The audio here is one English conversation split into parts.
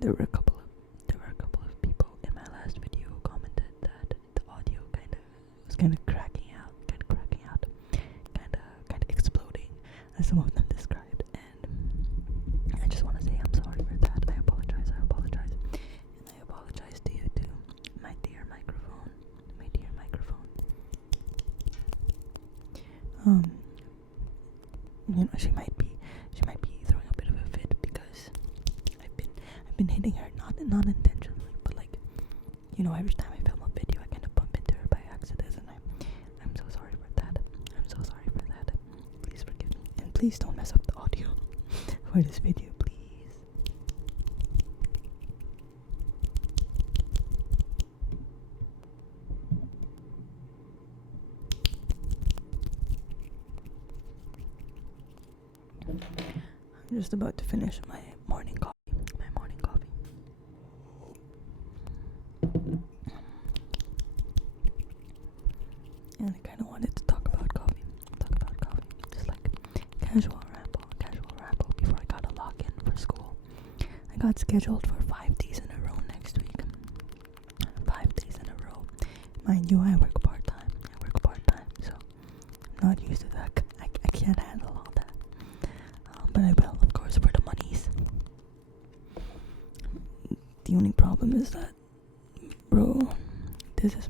there were a couple of people in my last video who commented that the audio was kind of cracking out, kind of exploding, as some of them described. And I just want to say I'm sorry for that. I apologize, and I apologize to you too, my dear microphone. She might be throwing a bit of a fit because I've been hitting her not intentionally, but like, every time I film a video I kind of bump into her by accident, and I'm so sorry for that. Please forgive me, and please don't mess up the audio for this video, please. I'm just about to finish my morning coffee. And I kind of wanted to talk about coffee. Just like casual ramble before I got a lock-in for school. I got scheduled for 5 days in a row next week. 5 days in a row. Mind you, I work part-time, so I'm not used to that. I can't handle all that. But I will, of course, for the monies. The only problem is that, bro, this is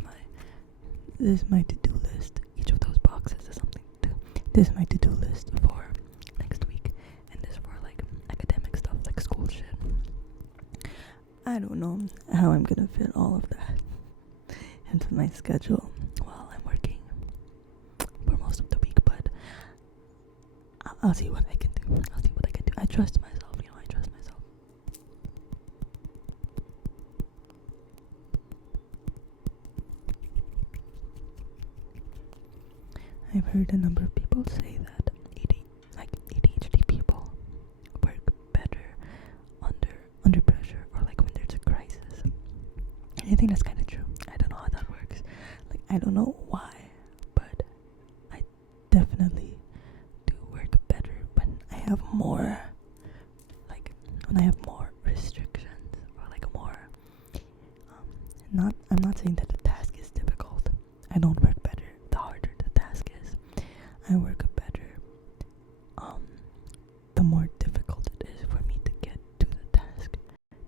my to-do list. Each of those boxes is something to do. This is my to-do list for next week, and this for like academic stuff, like school shit. I don't know how I'm gonna fit all of that into my schedule while I'm working for most of the week, but I'll see what I can do. I trust myself, I've heard a number of people say that ADHD people work better under pressure, or like when there's a crisis. And I think that's kind of true. I don't know how that works. Like, I don't know why, but I definitely do work better when I have more restrictions, or like more. I'm not saying that the task is difficult. I don't work better the harder the task is. I work better the more difficult it is for me to get to the task.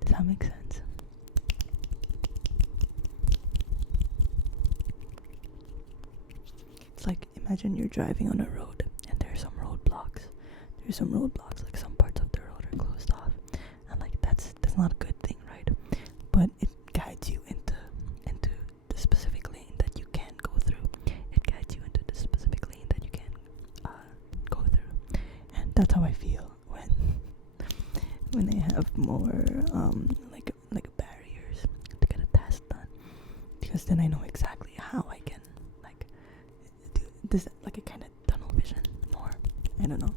Does that make sense? It's like, imagine you're driving on a road and there's some roadblocks, like some parts of the road are closed off, and like that's not a good thing, right? But it guides you into the specific lane that you can go through. Go through, and that's how I feel when I have more like barriers to get a task done, because then I know exactly how I can like do this, like a kind of tunnel vision more. I don't know.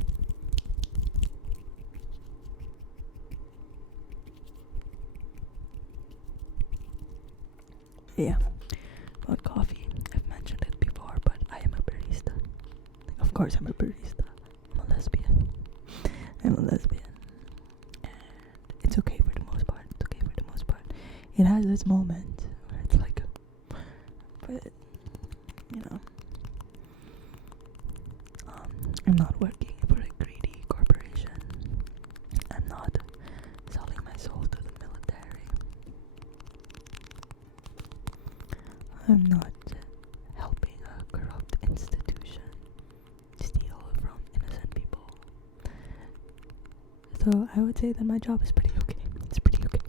Yeah, about coffee, I've mentioned it before, but I am a barista. Like, of course I'm a barista. I'm a lesbian. And it's okay for the most part. It has its moments where it's like, but, I'm not working for a greedy corporation. I'm not selling my soul to the military. I'm not helping a corrupt institution steal from innocent people. So I would say that my job is pretty okay. It's pretty okay.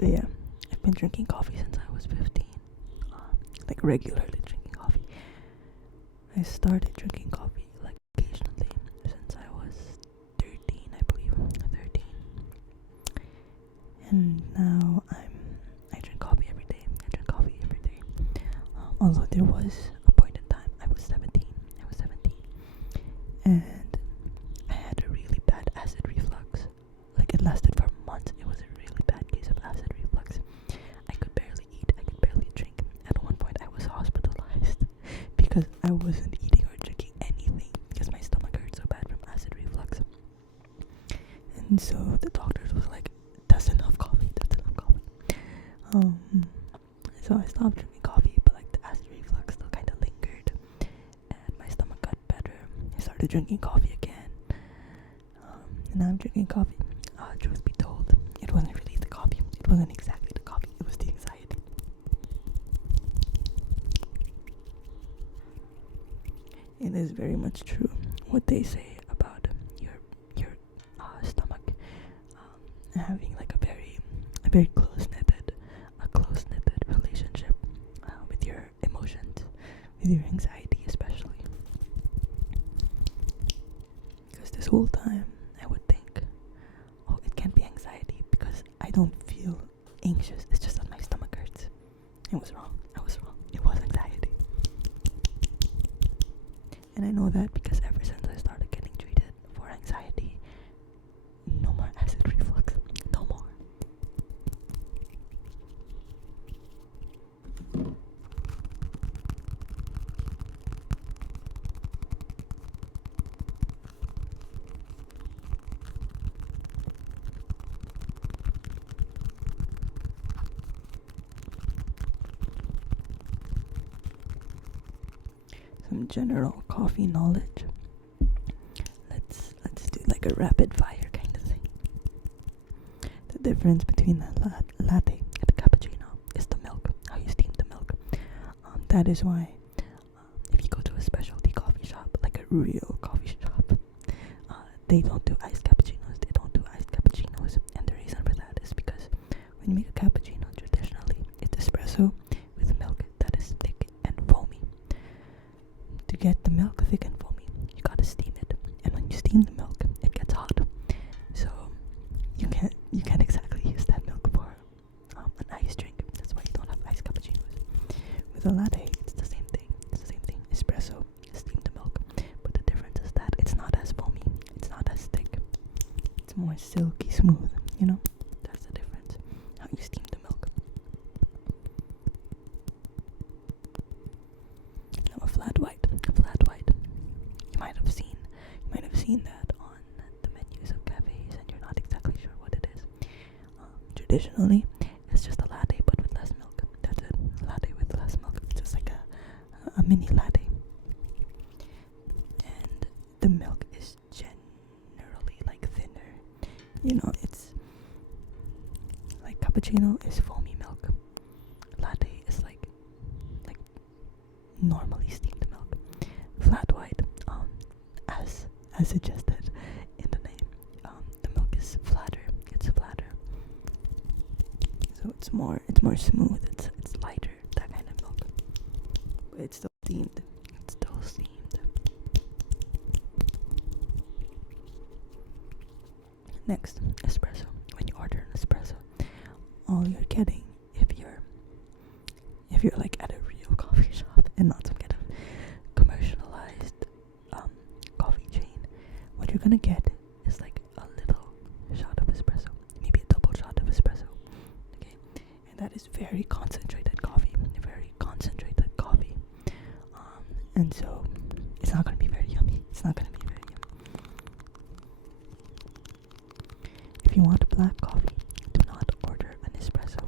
So yeah, I've been drinking coffee since I was 15. Like regularly drinking coffee. I started drinking coffee like occasionally since I was And now I drink coffee every day. Although there was a point in time, I was 17, and I had a really bad acid reflux. Like, it lasted for months. It was a really bad case of acid reflux. I could barely eat, I could barely drink. At one point I was hospitalized because I wasn't eating or drinking anything because my stomach hurt so bad from acid reflux. And so the doctors was like, that's enough coffee. So I stopped drinking coffee, but like the acid reflux still kind of lingered, and my stomach got better. I started drinking coffee again, and now I'm drinking coffee. Truth be told, it wasn't really the coffee. It wasn't exactly the coffee. It was the anxiety. It is very much true what they say about your stomach having like a very close knitted relationship with your emotions, with your anxiety especially. Because this whole time I would think, oh, it can't be anxiety because I don't feel anxious. It's just that my stomach hurts. I was wrong. It was anxiety. And I know that because ever since I started getting treated for anxiety, no more acid reflux. No more. Some general coffee knowledge. Let's do like a rapid fire kind of thing. The difference between a latte and a cappuccino is the milk, how you steam the milk. That is why if you go to a specialty coffee shop, like a real coffee shop, they don't do iced cappuccinos. And the reason for that is because when you make a cappuccino, traditionally it's espresso with milk that is thick and foamy. To get the milk thick and foamy, you gotta steam it, and when you steam the milk, it gets hot. So you can't exactly use that milk for an iced drink. That's why you don't have iced cappuccinos. With a latte, it's the same thing. Espresso, steam the milk, but the difference is that it's not as foamy, it's not as thick. It's more silky smooth. That's the difference. How you steam the milk. Now a flat white. You might have seen that on the menus of cafes, and you're not exactly sure what it is. Traditionally, it's just a latte but with less milk. That's it. Latte with less milk. It's just like a mini latte. And the milk is generally like thinner. It's like cappuccino is foamy milk. Latte is like normally steamed milk. Flat white, as suggested in the name, the milk is flatter. It's flatter, so it's more smooth. It's lighter, that kind of milk, but it's still steamed. Next, espresso. When you order an espresso, all you're getting, if you're like at a real coffee shop and not some kind of commercialized coffee chain, what you're gonna get is like a little shot of espresso, maybe a double shot of espresso. Okay, and that is very concentrated coffee. And so it's not gonna be very yummy. If you want black coffee, do not order an espresso.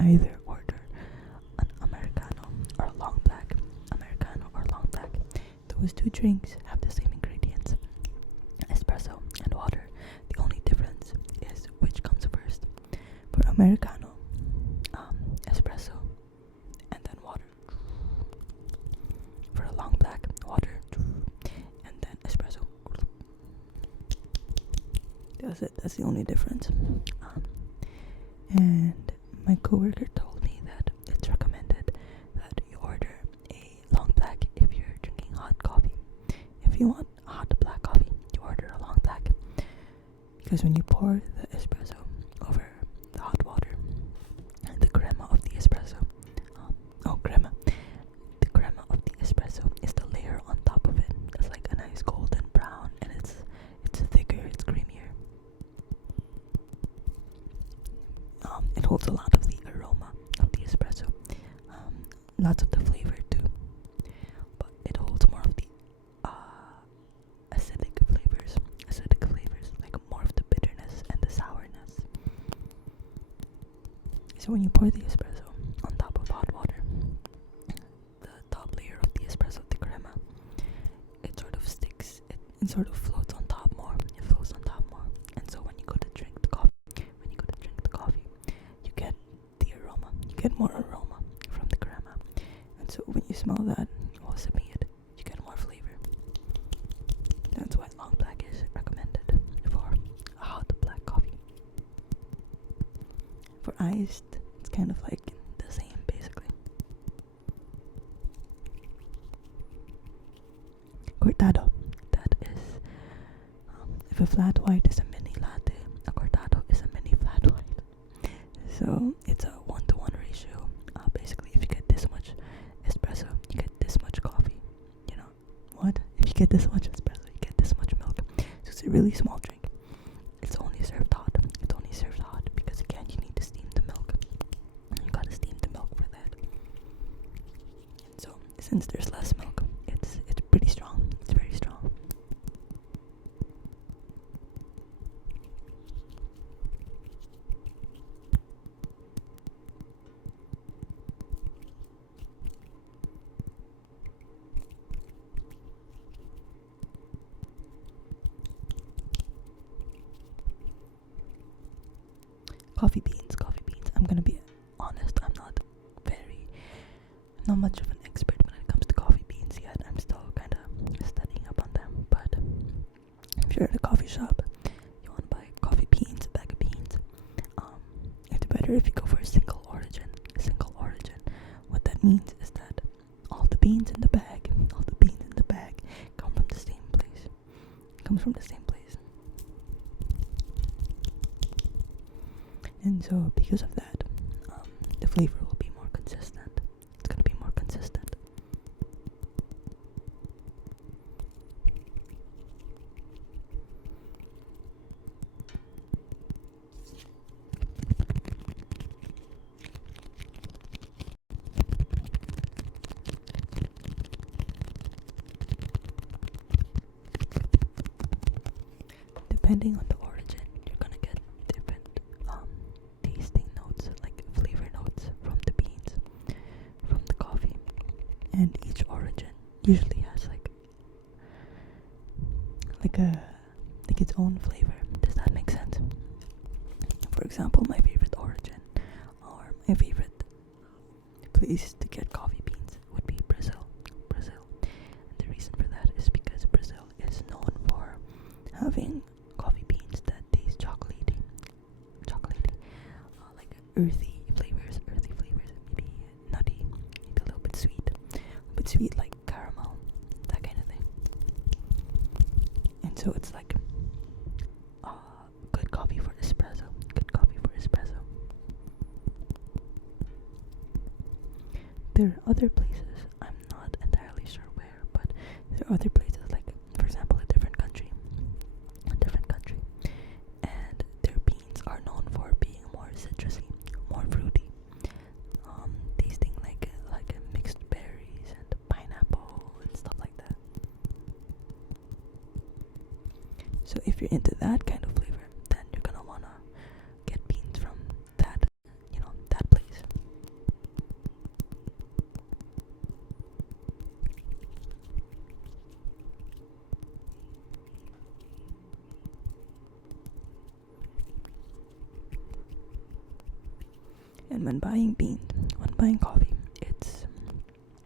Either order an Americano or long black. Those two drinks have the same ingredients, espresso and water. The only difference is which comes first. For Americano, espresso and then water. For a long black, water and then espresso. That's the only difference. And my coworker told me that it's recommended that you order a long black if you're drinking hot coffee. If you want hot black coffee, you order a long black, because when you pour the espresso over the hot a lot of the aroma of the espresso, lots of the flavor too, but it holds more of the acidic flavors, like more of the bitterness and the sourness. So when you pour the espresso on top of hot water, the top layer of the espresso, the crema, it sort of sticks, it sort of floats on top more, and so when you go to drink the coffee, you get the aroma, you get more aroma from the crema, and so when you smell that while sipping it, you get more flavor. That's why long black is recommended for hot black coffee. For iced, it's kind of like the same basically. Cortado, that is, if a flat white is a mini latte, a cortado is a mini flat white. So it's a 1-to-1 ratio. Basically, if you get this much espresso, you get this much coffee. You know what? If you get this much espresso, you get this much milk. So it's a really small drink. It's only served hot. Because again, you need to steam the milk. You gotta steam the milk for that. And so since there's less milk, it's pretty strong. It's very strong. Coffee beans. I'm gonna be honest, I'm not much of an expert when it comes to coffee beans yet. I'm still kind of studying up on them, but if you're at a coffee shop, you want to buy coffee beans, a bag of beans, it's better if you go for a single origin. What that means is that all the beans in the bag come from the same place. And so because of that, the flavor will be more consistent. It's going to be more consistent. Depending on the origin, you're going to get different tasting notes, like flavor notes from the beans, from the coffee. And each origin usually has like its own flavor. Does that make sense? For example, my favorite origin or my favorite place to get coffee beans would be Brazil. And the reason for that is because Brazil is known for having coffee beans that taste chocolatey, like earthy flavors, maybe nutty, maybe a little bit sweet like caramel, that kind of thing. And so it's like good coffee for espresso. There are other places, I'm not entirely sure where, but there are other places, like for example a different country, and their beans are known for being more citrusy, more fruity, tasting like mixed berries and pineapple and stuff like that. So if you're into that kind of flavor, then you're gonna wanna get beans from that place. And when buying coffee, it's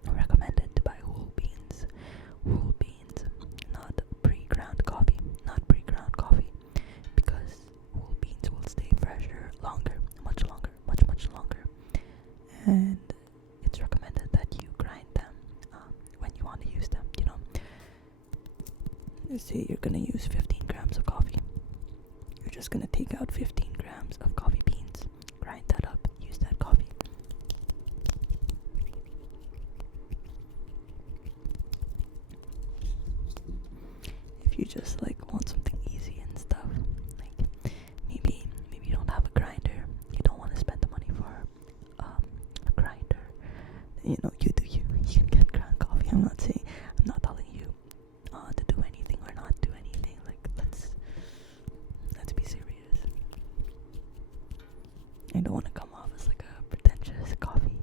recommended to buy whole beans, not pre-ground coffee, because whole beans will stay fresher longer, much longer. And it's recommended that you grind them when you want to use them. Let's say you're gonna use 15 grams of coffee. You're just gonna take out 15 grams of coffee beans, grind that up, use that coffee. If you just want something easy and stuff, maybe you don't have a grinder, you don't want to spend the money for I don't want to come off as like a pretentious coffee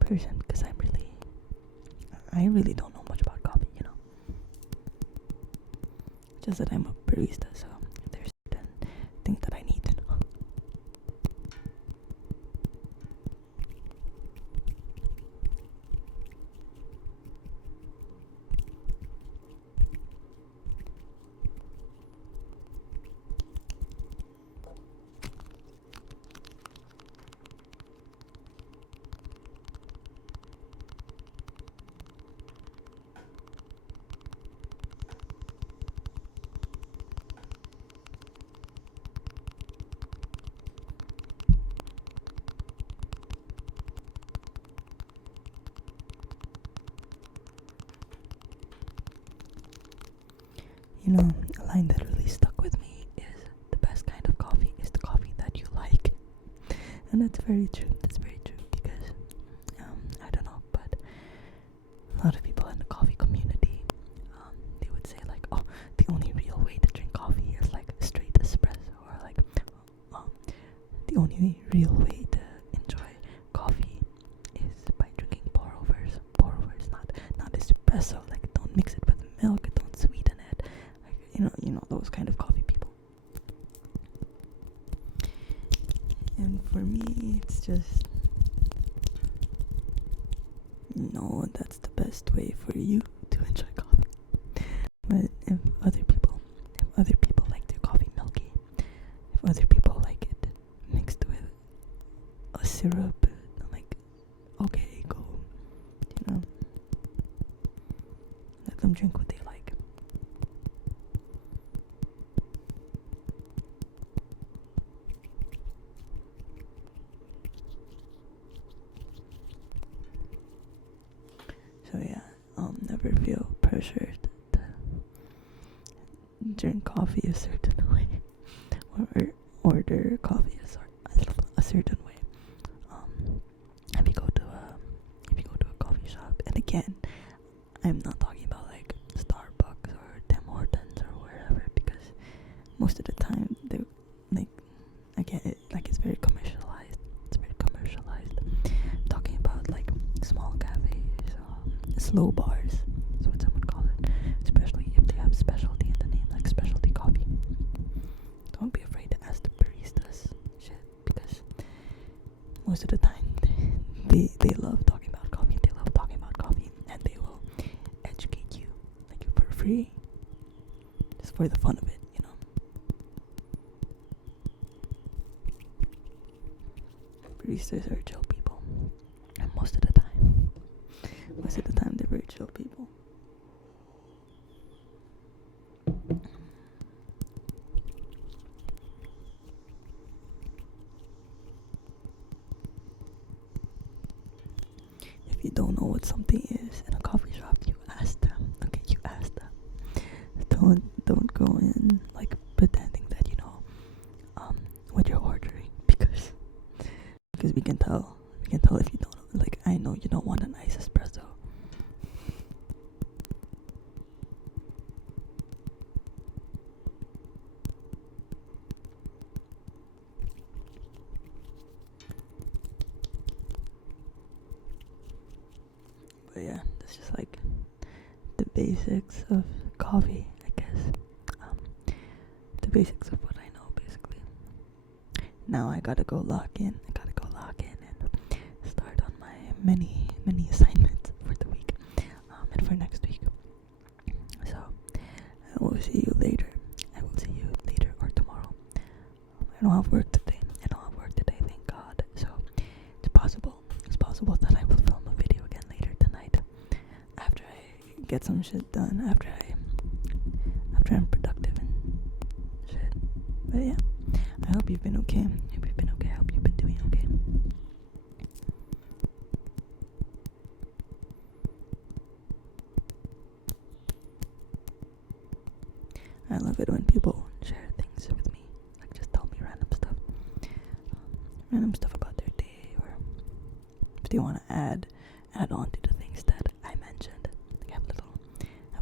person, because I really don't know much about coffee, you know. Just that I'm a barista, so there's certain things that I need to know. You know, a line that really stuck with me is the best kind of coffee is the coffee that you like. And that's very true. That's very true because, I don't know, but a lot of people in the coffee community, they would say like, oh, the only real way to drink coffee is like straight espresso, or like, the only real way to enjoy coffee is by drinking pour-overs. Pour-overs, not espresso. Like, don't mix it with milk, don't sweeten it. Like, you know those kind of coffee people. And for me, it's just, no, that's the best way for you to enjoy coffee. But if other people like their coffee milky, if other people like it mixed with a syrup, I'm like, okay, go, you know, let them drink what they like. So yeah, I'll never feel pressured to drink coffee a certain way, or order coffee a certain way. If you go to a coffee shop, and again, I'm not talking about like Starbucks or Tim Hortons or wherever, because most of the time they're like, again, it's very commercialized. It's very commercialized. Talking about like small cafes, slow bars, is what some would call it. Especially if they have specialty in the name, like specialty coffee. Don't be afraid to ask the baristas shit, because most of the time they love talking about coffee. They love talking about coffee, and they will educate you like for free, just for the fun of it, you know. Baristas are chill people, and most of the time they're very chill people. If you don't know what something is in a coffee shop, you ask them. Okay, you ask them. Don't go in like pretending that you know what you're ordering, because we can tell if you don't know. Like, I know you don't want an ice espresso. But yeah, that's just like the basics of coffee, I guess. The basics of what I know, basically. Now I gotta go lock in and start on my many assignments for the week, and for next week. So I will see you later. Or tomorrow. I don't have work today. Thank God. So it's possible that I will film a video again later tonight, after I get some shit done, after I'm productive and shit. But yeah, I hope you've been okay. I hope you've been doing okay. I love it when people share things with me, like just tell me random stuff about their day, or if they want to add on to the things that I mentioned. Like, have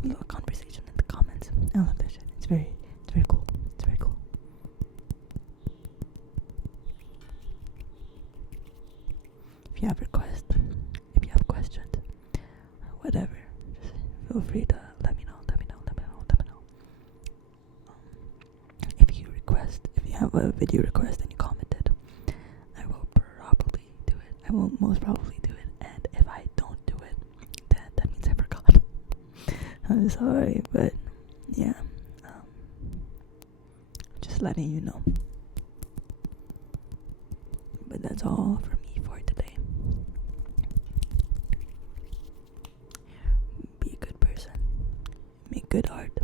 a little conversation in the comments. I love that shit. It's very cool. if you have requests, if you have questions, or whatever, just feel free to let me know. If you have a video request and you commented, I will probably do it. I will most probably do it. And if I don't do it, then that means I forgot. I'm sorry, but yeah, just letting you know. But that's all for me for today. Be a good person. Make good art.